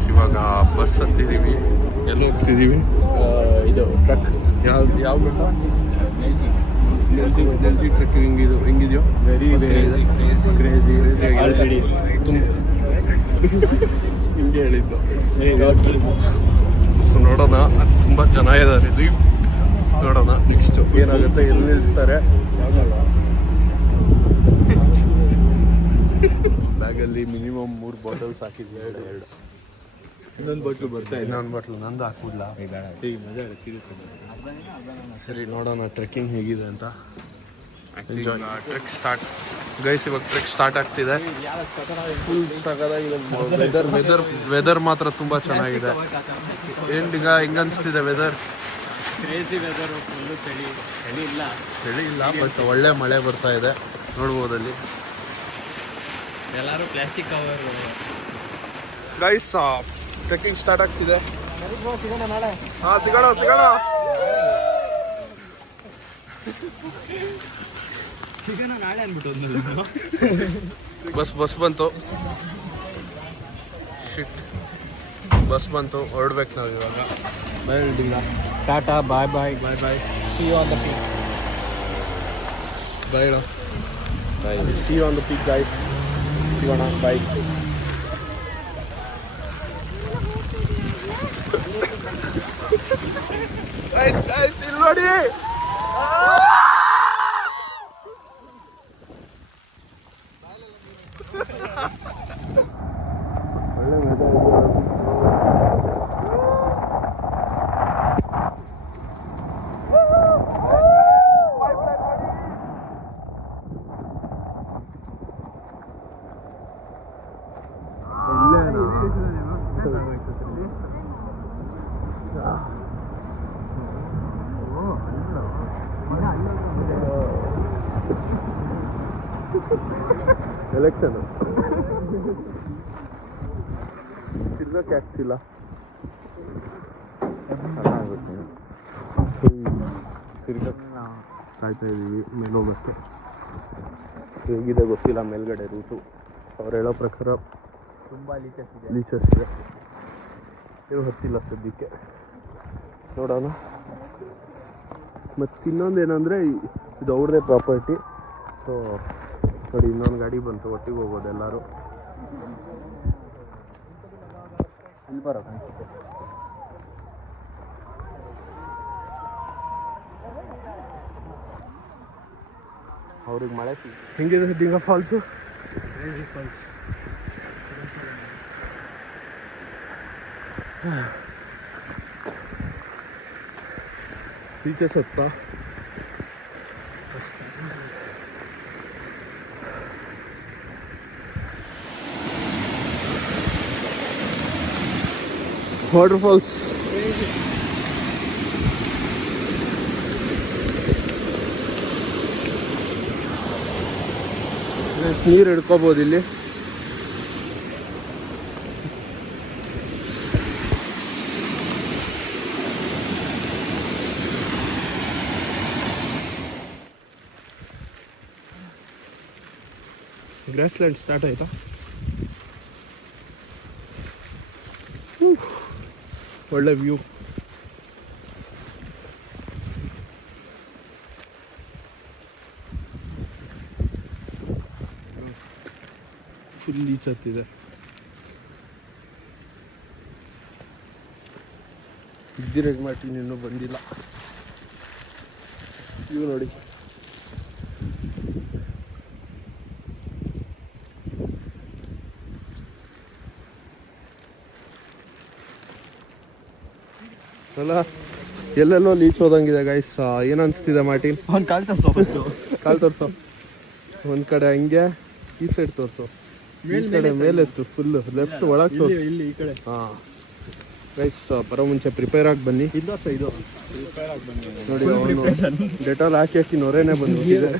Guys ಇವಾಗ bus ಹತ್ತಿದ್ದೀವಿ. ಎಲ್ಲಿ ಹೋಗ್ತಿದ್ದೀವಿ? ಇದು ಟ್ರಕ್ ಯಾವ ಬೆಟ್ಟ? ನೆಲ್ಜಿ ಟ್ರಕ್ ಹೆಂಗಿದೆಯೋ ವೆರಿ ಕ್ರೇಜಿ ಹಿಂಗೆ ಹೇಳಿದ್ದು. ಸೊ ನೋಡೋಣ, ತುಂಬ ಚೆನ್ನಾಗಿದ್ದಾರೆ ಇಲ್ಲಿ. ನೋಡೋಣ ನೆಕ್ಸ್ಟ್ ಏನಾಗುತ್ತೆ, ಎಲ್ಲಿ ನಿಲ್ಲಿಸ್ತಾರೆ. ಬ್ಯಾಗಲ್ಲಿ ಮಿನಿಮಮ್ 3 ಬಾಟಲ್ಸ್ ಹಾಕಿದ್ವಿ. ಎರಡು ಇನ್ನೊಂದು ಬಾಟ್ಲು ಬರ್ತಾ ಇದೆ. ಇನ್ನೊಂದು ಬಾಟ್ಲು ನಂದು ಹಾಕುದ್ಲ. ಸರಿ ನೋಡೋಣ ಟ್ರೆಕ್ಕಿಂಗ್ ಹೇಗಿದೆ ಅಂತ. ಟ್ರೆಕ್ ಸ್ಟಾರ್ಟ್ ಗೈಸ್, ಇವಾಗ ಟ್ರೆಕ್ ಸ್ಟಾರ್ಟ್ ಆಗ್ತಿದೆ. ಫುಲ್ ಸಗದಾಗಿದೆ. ವೆದರ್ ಮಾತ್ರ ತುಂಬ ಚೆನ್ನಾಗಿದೆ. ಈಗ ಹೆಂಗೆ ಅನಿಸ್ತಿದೆ ವೆದರ್? ಕ್ರೇಜಿ ವೆದರ್, ಫುಲ್ಲು ಚಳಿ ಇಲ್ಲ ಬಟ್ ಒಳ್ಳೆ ಮಳೆ ಬರ್ತಾ ಇದೆ, ನೋಡ್ಬೋದಲ್ಲಿ. ಎಲ್ಲರೂ plastic cover. Guys trekking start ಆಗ್ತಿದೆ. ಸಿಗೋಣ ನಾಳೆ. ಸಿಗೋಣ ನಾಳೆ ಅಂದ್ಬಿಟ್ಟು ಬಸ್ ಬಂತು. ಬಸ್ ಬಂತು, ಹೊರಡ್ಬೇಕು ನಾವು ಇವಾಗ. ಟಾಟಾ, ಬಾಯ್ See you on the peak. See you on the peak, guys. ಸಿಗೋಣ, ಬಾಯ್. ಇಲ್ಲಿ ನೋಡಿ, ಎಲೆಕ್ಷನ್ ತಿರ್ಗಕ್ಕೆ ಆಗ್ತಿಲ್ಲ. ತಿರ್ಗಕ್ಕೆ ಕಾಯ್ತಾ ಇದ್ದೀವಿ ಮೇಲೆ ಹೋಗೋಕ್ಕೆ. ಹೇಗಿದೆ ಗೊತ್ತಿಲ್ಲ ಮೇಲ್ಗಡೆ ರೂಟು. ಅವ್ರು ಹೇಳೋ ಪ್ರಕಾರ ತುಂಬ ಲೀಚಸ್ ಇದೆ. ಏನು ಹೊತ್ತಿಲ್ಲ ಸದ್ಯಕ್ಕೆ, ನೋಡೋಣ. ಮತ್ತು ಇನ್ನೊಂದೇನೆಂದರೆ ಇದು ಅವ್ರದ್ದೇ ಪ್ರಾಪರ್ಟಿ. ಸೊ ನೋಡಿ, ಇನ್ನೊಂದು ಗಾಡಿ ಬಂತು, ಒಟ್ಟಿಗೆ ಹೋಗೋದು ಎಲ್ಲರೂ. ಇಲ್ಲಿ ಬರೋ ಕಾಣಿಸುತ್ತೆ. ಅವ್ರಿಗೆ ಮಳೆ ಹೆಂಗಿದೆ ದಿಂಗ ಫಾಲ್ಸು? ಬೀಚಸ್ ಹೊತ್ತಾ ವಾಟರ್ ಫಾಲ್ಸ್. ನೀರು ಹಿಡ್ಕೋಬೋದು ಇಲ್ಲಿ. ಗ್ರಾಸ್ ಲ್ಯಾಂಡ್ ಸ್ಟಾರ್ಟ್ ಆಯ್ತಾ? ಒಳ್ಳೆ ವ್ಯೂ. ಫುಲ್ ಈಚ್ ಹತ್ತಿದೆ. ಗಿರಿರಾಜ್ ಮಾರ್ಟಿನ್ ಇನ್ನೂ ಬಂದಿಲ್ಲ. ಇವು ನೋಡಿ, ಅಲ್ಲ ಎಲ್ಲೆಲ್ಲೋ ಲೀಚ್ ಹೋದಂಗಿದೆ ಗೈಸ್. ಏನು ಅನಿಸ್ತಿದೆ ಮಾರ್ಟಿನ್? ಅವ್ನು ಕಾಲು ತೋರಿಸೋ. ಒಂದು ಕಡೆ ಹಂಗೆ, ಈ ಸೈಡ್ ತೋರಿಸೋ. ಈ ಕಡೆ ಮೇಲೆತ್ತು ಫುಲ್ಲು, ಲೆಫ್ಟ್ ಒಳಗೆ ತೋರಿಸು. ಇಲ್ಲಿ ಈ ಕಡೆ. ಹಾಂ ಗೈಸ್, ಬರೋ ಮುಂಚೆ ಪ್ರಿಪೇರ್ ಆಗಿ ಬನ್ನಿ. ಇದು ನೋಡಿ, ಡೆಟಾಲ್ ಹಾಕಿ ನೊರೇನೆ ಬಂದ್ಬಿಟ್ಟಿದೆ.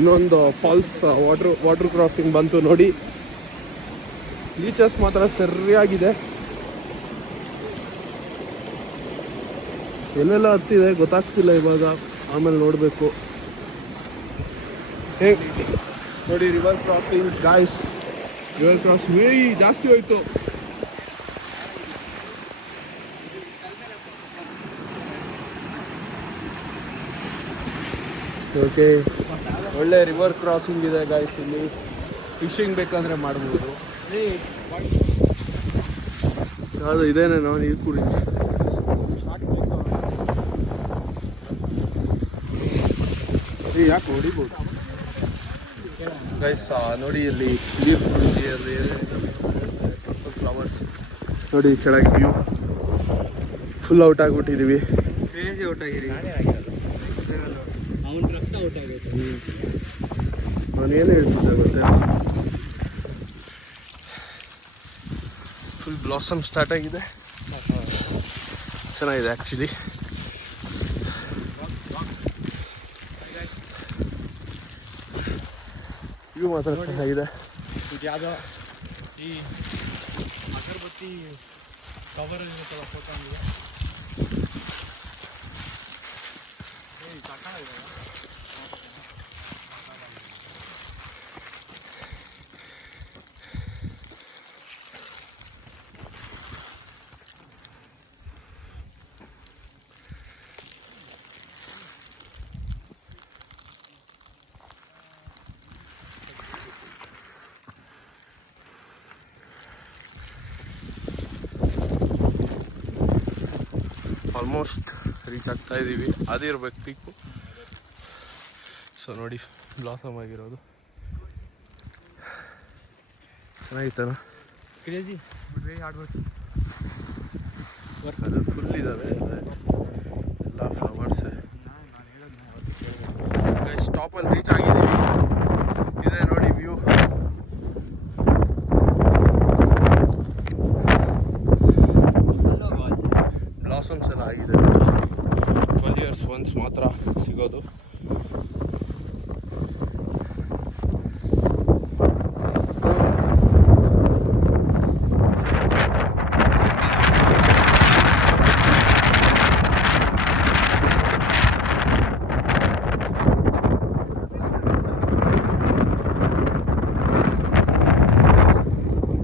ಇನ್ನೊಂದು ಫಾಲ್ಸ್ ವಾಟರ್ ಕ್ರಾಸಿಂಗ್ ಬಂತು ನೋಡಿ. ಬೀಚಸ್ ಮಾತ್ರ ಸರಿಯಾಗಿದೆ. ಎಲ್ಲೆಲ್ಲ ಹತ್ತಿದೆ ಗೊತ್ತಾಗ್ತಿಲ್ಲ ಇವಾಗ, ಆಮೇಲೆ ನೋಡಬೇಕು. ನೋಡಿ river crossing guys, river cross ಜಾಸ್ತಿ ಹೋಯ್ತು. ಓಕೆ, ಒಳ್ಳೆ ರಿವರ್ ಕ್ರಾಸಿಂಗ್ ಇದೆ ಗಾಯ್ಸ್. ಇಲ್ಲಿ ಫಿಶಿಂಗ್ ಬೇಕಂದ್ರೆ ಮಾಡ್ಬೋದು. ಅದು ಇದೇನೆ ನಾವು ನೀರು ಕುಡಿ ಯಾಕೆ ಹೊಡಿಬೋದು ಗೈಸ್. ನೋಡಿ ಇಲ್ಲಿ ನೀರು ಕುಡಿಯಲ್ಲಿ ಫ್ಲವರ್ಸ್ ನೋಡಿ, ಕೆಳಗೆ ವ್ಯೂ ಫುಲ್ ಔಟ್ ಆಗಿಬಿಟ್ಟಿದ್ದೀವಿ. ನಾನು ಏನು ಹೇಳ್ತಿದ್ದೆ ಗೊತ್ತೆ, ಫುಲ್ ಬ್ಲಾಸಮ್ ಸ್ಟಾರ್ಟ್ ಆಗಿದೆ. ಚೆನ್ನಾಗಿದೆ ಆ್ಯಕ್ಚುಲಿ. ವ್ಯೂ ಮಾತ್ರ ಚೆನ್ನಾಗಿದೆ. ಯಾವುದೋ ಈ ಅಗರಬತ್ತಿ ಕವರಲ್ಲಿ ಫೋಟೋ ಆಗಿದೆ. ಆಲ್ಮೋಸ್ಟ್ ರೀಚ್ ಆಗ್ತಾ ಇದ್ದೀವಿ. ಅದೇ ಇರ್ಬೇಕು ಪೀಕು. ಸೊ ನೋಡಿ, ಬ್ಲಾಸಮ್ ಆಗಿರೋದು ಚೆನ್ನಾಗಿತ್ತಲ್ಲ. ಕ್ರೇಜಿ ಆಡ್ಬೇಕು. ಫುಲ್ ಇದ್ದಾವೆ ಎಲ್ಲ ಫ್ಲವರ್ಸ್. ಸ್ಟಾಪಲ್ಲಿ ರೀಚ್ ಆಗಿದ್ದೀವಿ. ಇದೆ ನೋಡಿ ವ್ಯೂ. ಬ್ಲಾಸಮ್ಸ್ ಎಲ್ಲ ಆಗಿದೆ. 12 years ಒನ್ಸ್ ಮಾತ್ರ ಸಿಗೋದು.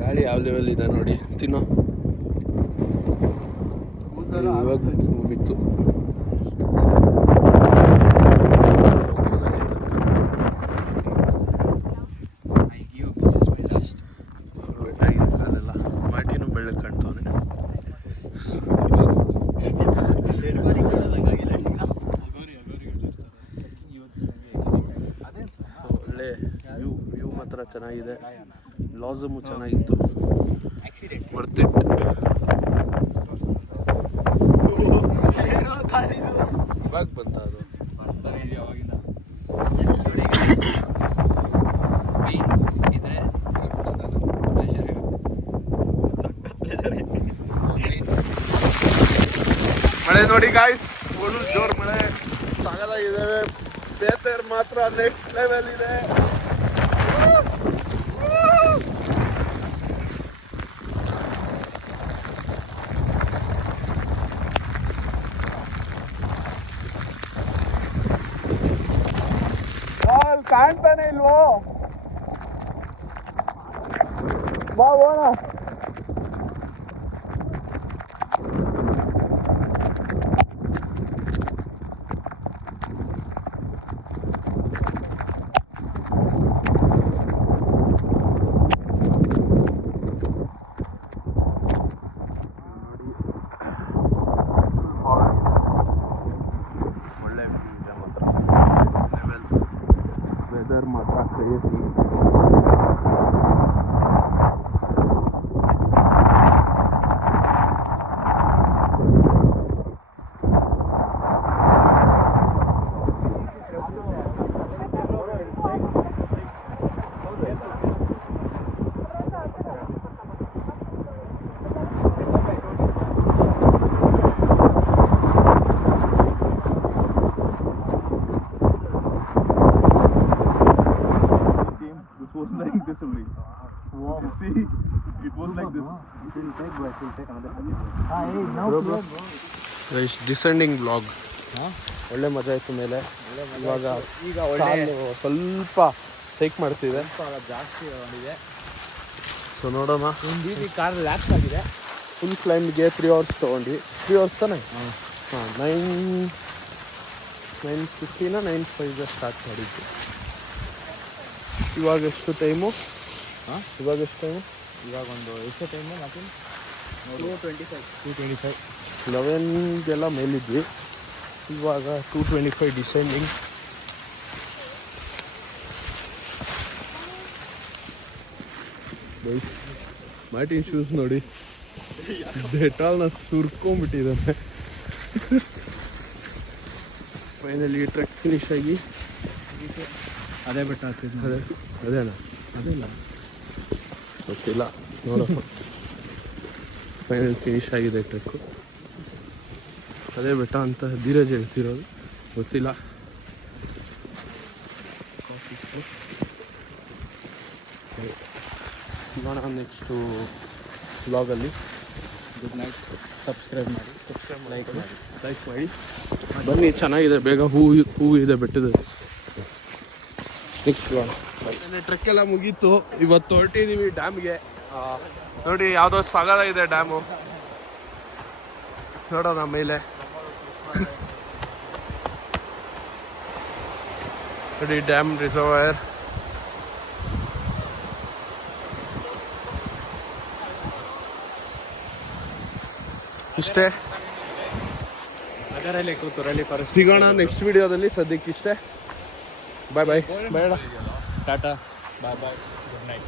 ಗಾಳಿ ಯಾವ ಲೆವೆಲ್ ಇದೆ ನೋಡಿ. ತಿನ್ನೋ ಇವಾಗ ಮುಗಿತ್ತು. ಫುಲ್ ವೆಟ್ಟಾಗಿದೆ ಕಾಲೆಲ್ಲ. ಮಾಟಿನೂ ಬೆಳ್ಳಕ್ಕೆ ಕಾಣ್ತವನೆ. ಒಳ್ಳೆ ವ್ಯೂ ಮಾತ್ರ ಚೆನ್ನಾಗಿದೆ. ಬ್ಲಾಸಮು ಚೆನ್ನಾಗಿತ್ತು. Worth it. ಇವಾಗ ಬಂತ ಅದು. ಬರ್ತಾನೆ ಇದೆ ಅವಾಗಿಂದ. ಮಳೆ ನೋಡಿ ಗಾಯ್ಸ್, ಫುಲ್ ಜೋರ್ ಮಳೆ. ಸಾಗದಾಗಿದ್ದೇವೆ. ಬೇತೇರ್ ಮಾತ್ರ ನೆಕ್ಸ್ಟ್ ಲೆವೆಲ್ ಇದೆ. ಕಾಣ್ತಾನೆ ಇಲ್ವೋ? ಬಾ ಹೋಣ. ಒಳ್ಳೆ ಇದೆ ಮಾತ್ರ. ವೆದರ್ ಮಾತ್ರ crazy. Was like this only. Wow. You see, it was like this. It will take another. Hey, now descending blog. ಒಳ್ಳೆ ಮಜಾ ಇತ್ತು ಮೇಲೆ. ಇವಾಗ ಕಾಲು ಸ್ವಲ್ಪ ಟೇಕ್ ಮಾಡ್ತಿದೆ. ಜಾಸ್ತಿ ಇದೆ. ಸೊ ನೋಡೋಣ. ಒಂದು ರೀತಿ ಕಾರ್ ಲ್ಯಾಪ್ಸ್ ಆಗಿದೆ. ಫುಲ್ ಕ್ಲೈಮ್ಗೆ 3 ಅವರ್ಸ್ ತೊಗೊಂಡ್ವಿ. 3 ಅವರ್ಸ್ ತಾನೆ? ಹಾಂ 9:50 9:05 ಸ್ಟಾರ್ಟ್ ಮಾಡಿದ್ದು. ಇವಾಗ ಎಷ್ಟು ಟೈಮು? ಹಾಂ ಇವಾಗ ಎಷ್ಟು ಟೈಮು? ಇವಾಗ ಒಂದು ಎಷ್ಟು ಟೈಮು ಮತ್ತೆ 2:25 11ಗೆಲ್ಲ ಮೇಲಿದ್ವಿ. ಇವಾಗ 2:25 ಡಿಸೆಂಡಿಂಗ್. ಮಾರ್ಟಿನ್ ಶೂಸ್ ನೋಡಿ, ಡೆಟಾಲ್ನ ಸುರ್ಕೊಂಡ್ಬಿಟ್ಟಿದ್ದಾನೆ. ಫೈನಲಿ ಟ್ರೆಕ್ ಫಿನಿಶ್ ಆಗಿ ಅದೇ ಬೆಟ್ಟ ಆಗ್ತಿದ್ದು. ಅದೇನಾ? ಅದಿಲ್ಲ ಗೊತ್ತಿಲ್ಲ, ನೋಡೋಣ. ಫೈನಲ್ ಫಿನಿಶ್ ಆಗಿದೆ ಟ್ರೆಕ್ಕು. ಅದೇ ಬೆಟ್ಟ ಅಂತ ಧೀರಜ್ ಹೇಳ್ತಿರೋದು, ಗೊತ್ತಿಲ್ಲ. ನೋಡೋಣ ನೆಕ್ಸ್ಟು ವ್ಲಾಗಲ್ಲಿ. Good night. ಸಬ್ಸ್ಕ್ರೈಬ್ ಮಾಡಿ, ಲೈಕ್ ಮಾಡಿ. ಬನ್ನಿ, ಚೆನ್ನಾಗಿದೆ. ಬೇಗ ಹೂವು ಇದೆ ಬೆಟ್ಟದ. ನೆಕ್ಸ್ಟ್ ಟ್ರೆಕ್ ಎಲ್ಲ ಮುಗೀತು. ಇವತ್ತು ಹೊರಟಿದ್ದೀವಿ ಡ್ಯಾಮ್ಗೆ. ನೋಡಿ ಯಾವುದೋ ಸಾಗರ ಇದೆ ಡ್ಯಾಮು, ನೋಡೋಣ ಮೇಲೆ. ನೋಡಿ ಡ್ಯಾಮ್ ರಿಸರ್ವಯರ್. ಇಷ್ಟೇ, ಅದರಲ್ಲೇ ಕೂತು ರಲಿ ಸಿಗೋಣ ನೆಕ್ಸ್ಟ್ ವಿಡಿಯೋದಲ್ಲಿ. ಸದ್ಯಕ್ಕೆ ಇಷ್ಟೇ. ಬಾಯ್ ಬಾಯ್. ಬೇಡ, ಟಾಟಾ ಬಾಯ್ ಬಾಯ್, ಗುಡ್ ನೈಟ್.